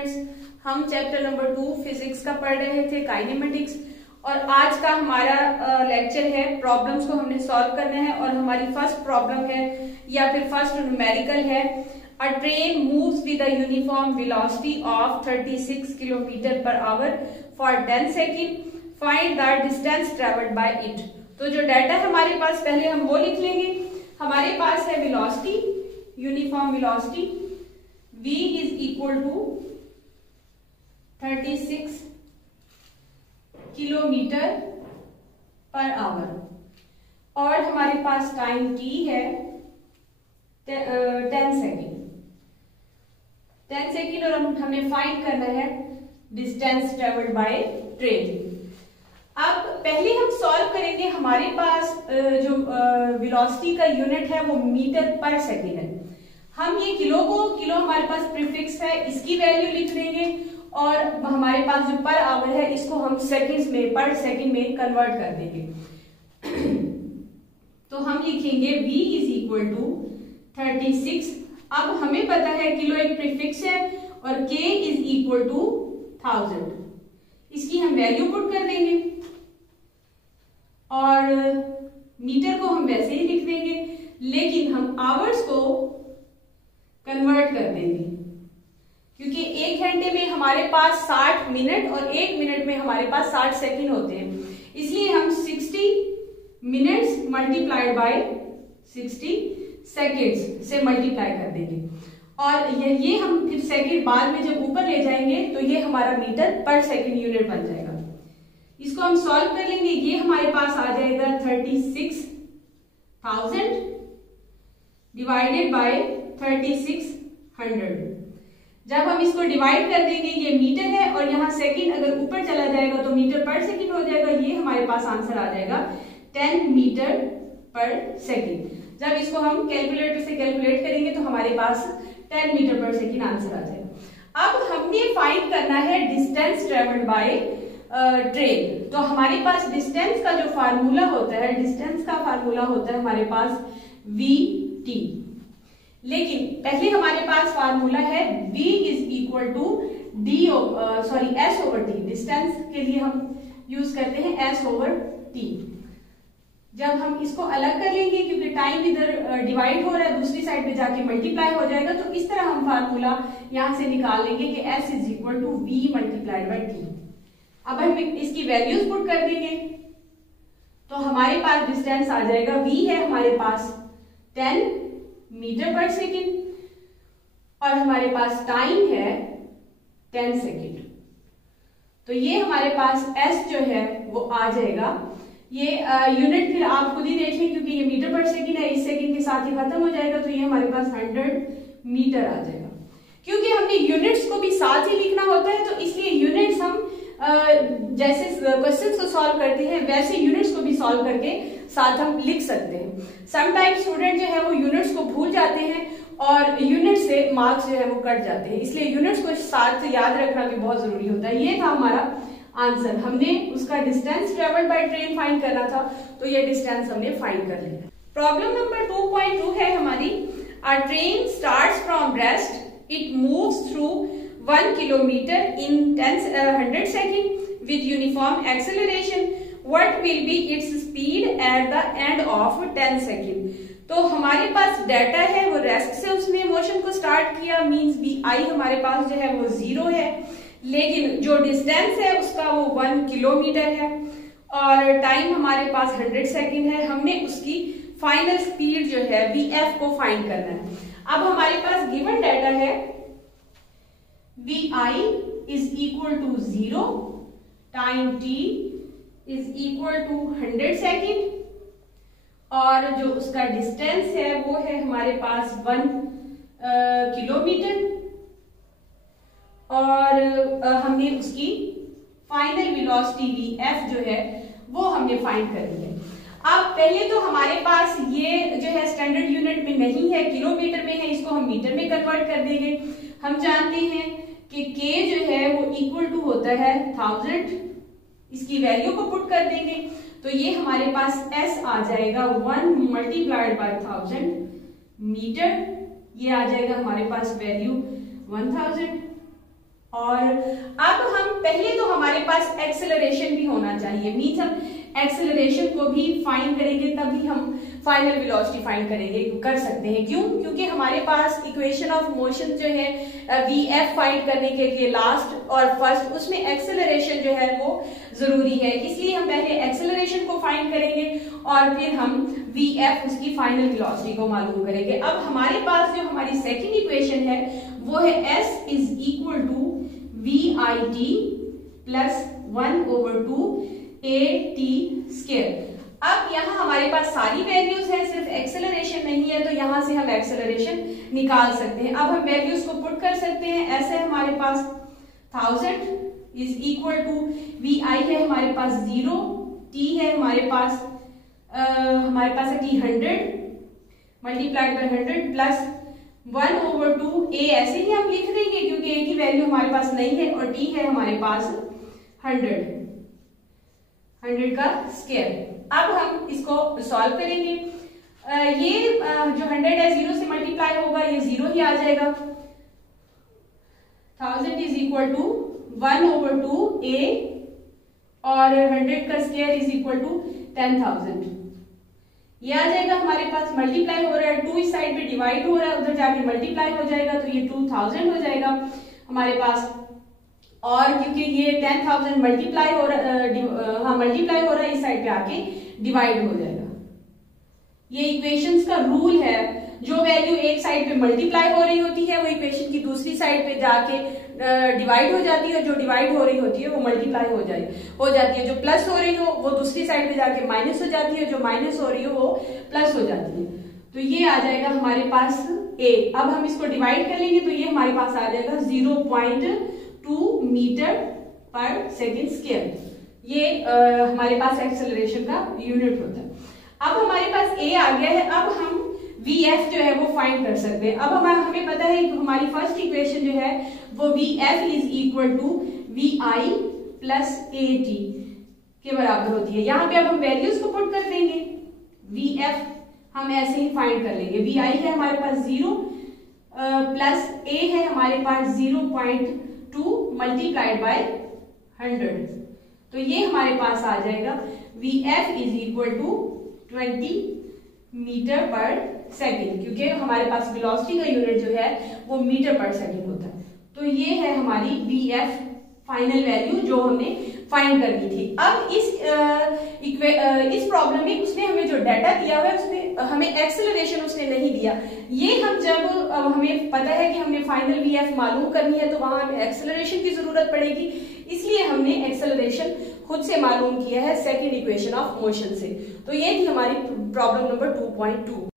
Students, हम chapter number 2 physics का पढ़ रहे थे, काइनेमेटिक्स। और आज का हमारा लेक्चर है, प्रॉब्लम्स को हमने सॉल्व करना है। और हमारी फर्स्ट प्रॉब्लम है या फिर फर्स्ट न्यूमेरिकल है, अ train moves with a uniform velocity of 36 kilometre per hour for 10 second, find the distance travelled by it. तो जो डाटा हमारे पास पहले हम वो लिख लेंगे। हमारे पास है velocity, uniform velocity v is equal to 36 kilometre per hour और हमारे पास टाइम t है 10 सेकेंड। 10 सेकेंड और हमें फाइंड करना है डिस्टेंस ट्रेवल्ड बाय ट्रेन। अब पहले हम सॉल्व करेंगे। हमारे पास जो वेलोसिटी का यूनिट है वो मीटर पर सेकेंड है। हम ये किलो हमारे पास प्रीफिक्स है, इसकी वैल्यू लिख देंगे। और हमारे पास जो पर आवर है इसको हम सेकंड्स में, पर सेकंड में कन्वर्ट कर देंगे। तो हम लिखेंगे v इज इक्वल टू 36। अब हमें पता है किलो एक प्रीफिक्स है और k इज इक्वल टू 1000। इसकी हम वैल्यू पुट कर देंगे और मीटर को हम वैसे ही लिख देंगे, लेकिन हम आवर्स को कन्वर्ट कर देंगे क्योंकि एक घंटे में हमारे पास 60 मिनट और एक मिनट में हमारे पास 60 सेकंड होते हैं। इसलिए हम 60 मिनट्स मल्टीप्लाइड बाय 60 सेकेंड्स से मल्टीप्लाई कर देंगे। और ये हम फिर सेकंड बाद में जब ऊपर ले जाएंगे तो ये हमारा मीटर पर सेकंड यूनिट बन जाएगा। इसको हम सॉल्व कर लेंगे। ये हमारे पास आ जाएगा 36,000 डिवाइडेड बाय 3600। जब हम इसको डिवाइड कर देंगे, ये मीटर है और यहाँ सेकंड अगर ऊपर चला जाएगा तो मीटर पर सेकंड हो जाएगा। ये हमारे पास आंसर आ जाएगा 10 मीटर पर सेकंड। जब इसको हम कैलकुलेटर से कैलकुलेट करेंगे तो हमारे पास 10 मीटर पर सेकंड आंसर आ जाएगा। अब हमने फाइंड करना है डिस्टेंस ट्रेवल्ड बाय ट्रेन। तो हमारे पास डिस्टेंस का जो फार्मूला होता है, डिस्टेंस का फार्मूला होता है हमारे पास vt। लेकिन पहले हमारे पास फार्मूला है v is equal to s over t। Distance के लिए हम यूज करते हैं s ओवर t। जब हम इसको अलग कर लेंगे क्योंकि टाइम इधर डिवाइड हो रहा है, दूसरी साइड पे जाके मल्टीप्लाई हो जाएगा, तो इस तरह हम फार्मूला यहां से निकाल लेंगे कि s is equal to v multiplied by t। अब हम इसकी वैल्यूज पुट कर देंगे तो हमारे पास डिस्टेंस आ जाएगा, v है हमारे पास 10 मीटर पर सेकेंड और हमारे पास टाइम है 10 सेकेंड। तो ये हमारे पास s जो है वो आ जाएगा। ये यूनिट फिर आप खुद ही देख लें क्योंकि ये मीटर पर सेकेंड है, इस सेकेंड के साथ ही खत्म हो जाएगा। तो ये हमारे पास 100 मीटर आ जाएगा। क्योंकि हमने यूनिट्स को भी साथ ही लिखना होता है तो इसलिए यूनिट्स हम जैसे क्वेश्चंस को सॉल्व करते हैं वैसे यूनिट्स को भी सॉल्व करके साथ हम लिख सकते हैं। समटाइम स्टूडेंट जो है वो यूनिट्स को भूल जाते हैं और यूनिट से मार्क्स जो है वो कट जाते हैं, इसलिए यूनिट्स को साथ याद रखना भी बहुत जरूरी होता है। ये था हमारा आंसर। हमने उसका distance travelled by train find करना था, तो ये डिस्टेंस हमने फाइंड कर लिया। प्रॉब्लम नंबर 2.2 है हमारी, अ train starts from rest, it moves through 1 kilometre in 100 seconds with uniform acceleration. What will be its speed at the end of 10 seconds? तो हमारे पास डाटा है, वो रेस्ट से उसने मोशन को स्टार्ट किया, मींस vi हमारे पास जो है वो 0 है, लेकिन जो डिस्टेंस है उसका वो 1 किलोमीटर है और टाइम हमारे पास 100 सेकेंड है। हमने उसकी फाइनल स्पीड जो है vf को फाइंड करना है। अब हमारे पास गिवन डाटा है vi is equal to 0, time t is equal to 100 second और जो उसका डिस्टेंस है वो है हमारे पास 1 किलोमीटर और हमने उसकी फाइनल वेलोसिटी vf जो है वो हमने फाइंड कर ली है। अब पहले तो हमारे पास ये जो है स्टैंडर्ड यूनिट में नहीं है, किलोमीटर में है, इसको हम मीटर में कन्वर्ट कर देंगे। हम जानते हैं कि k जो है वो इक्वल टू होता है 1000। इसकी वैल्यू को पुट कर देंगे तो ये हमारे पास s आ जाएगा 1 मल्टीप्लाइड बाय 1000 मीटर। ये आ जाएगा हमारे पास वैल्यू 1000। और अब हम पहले तो हमारे पास एक्सेलरेशन भी होना चाहिए, मीन्स हम एक्सेलरेशन को भी फाइंड करेंगे, तभी हम फाइनल वेलोसिटी फाइंड करेंगे, कर सकते हैं। क्यों? क्योंकि हमारे पास इक्वेशन ऑफ मोशन जो है vf फाइंड करने के लिए लास्ट और फर्स्ट, उसमें एक्सेलरेशन जो है वो जरूरी है, इसलिए हम पहले एक्सेलरेशन को फाइंड करेंगे और फिर हम vf उसकी फाइनल वेलोसिटी को मालूम करेंगे। अब हमारे पास जो हमारी सेकंड इक्वेशन है वो है s is equal to vit plus 1/2 at square. अब यहाँ हमारे पास सारी वैल्यूज है, सिर्फ एक्सेलरेशन नहीं है, तो यहाँ से हम एक्सेलरेशन निकाल सकते हैं। अब हम वैल्यूज को पुट कर सकते हैं। ऐसे हमारे पास 1000 इज इक्वल टू vi है हमारे पास 0, t है हमारे पास है t 100 multiplied by 100 plus 1/2 a, ऐसे ही हम लिख देंगे क्योंकि a की वैल्यू हमारे पास नहीं है, और t है हमारे पास 100 का स्क्वायर। अब हम इसको सॉल्व करेंगे। ये जो 100 है 0 से मल्टीप्लाई होगा, ये 0 ही आ जाएगा। 1000 इज इक्वल टू 1/2 a और 100 का स्क्वायर इज इक्वल टू 10,000। ये आ जाएगा हमारे पास, मल्टीप्लाई हो रहा है, 2 इस साइड पे डिवाइड हो रहा है, उधर जाके मल्टीप्लाई हो जाएगा, तो ये 2000 हो जाएगा हमारे पास। और क्योंकि ये 10,000 मल्टीप्लाई हो रहा मल्टीप्लाई हो रहा है, इस साइड पे आके डिवाइड हो जाएगा। ये इक्वेशंस का रूल है, जो वैल्यू एक साइड पे मल्टीप्लाई हो रही होती है वो इक्वेशन की दूसरी साइड पे जाके डिवाइड हो जाती है, जो डिवाइड हो रही होती है वो मल्टीप्लाई हो जाती है, जो प्लस हो रही हो वो दूसरी साइड पे जाके माइनस हो जाती है, जो माइनस हो रही हो वो प्लस हो जाती है। तो ये आ जाएगा हमारे पास a। अब हम इसको डिवाइड कर लेंगे तो ये हमारे पास आ जाएगा 0.2 मीटर पर सेकेंड स्क्वायर। ये हमारे पास एक्सेलरेशन का यूनिट होता है। अब हमारे पास a आ गया है, अब हम vf जो है वो फाइंड कर सकते हैं। अब हमें पता है कि हमारी फर्स्ट इक्वेशन जो है वो vf is equal to vi plus at के बराबर होती है। यहाँ पे अब हम वैल्यूज को पुट कर देंगे। vf हम ऐसे ही फाइंड कर लेंगे, vi है हमारे पास 0 प्लस a है हमारे पास 0.2 मल्टीप्लाइड बाय 100, तो ये हमारे पास आ जाएगा vf is equal to 20 metre per second, क्योंकि हमारे पास वेलोसिटी का यूनिट जो है वो मीटर पर सेकेंड होता है। तो ये है हमारी vf फाइनल वैल्यू जो हमने फाइंड करनी थी। अब इस प्रॉब्लम में उसने हमें जो डाटा दिया हुआ है उसमें हमें एक्सेलरेशन उसने नहीं दिया। ये हम जब हमें पता है कि हमने फाइनल vf मालूम करनी है तो वहां हमें एक्सेलरेशन की जरूरत पड़ेगी, इसलिए हमने एक्सेलरेशन खुद से मालूम किया है सेकंड इक्वेशन ऑफ मोशन से। तो ये थी हमारी प्रॉब्लम नंबर 2.2।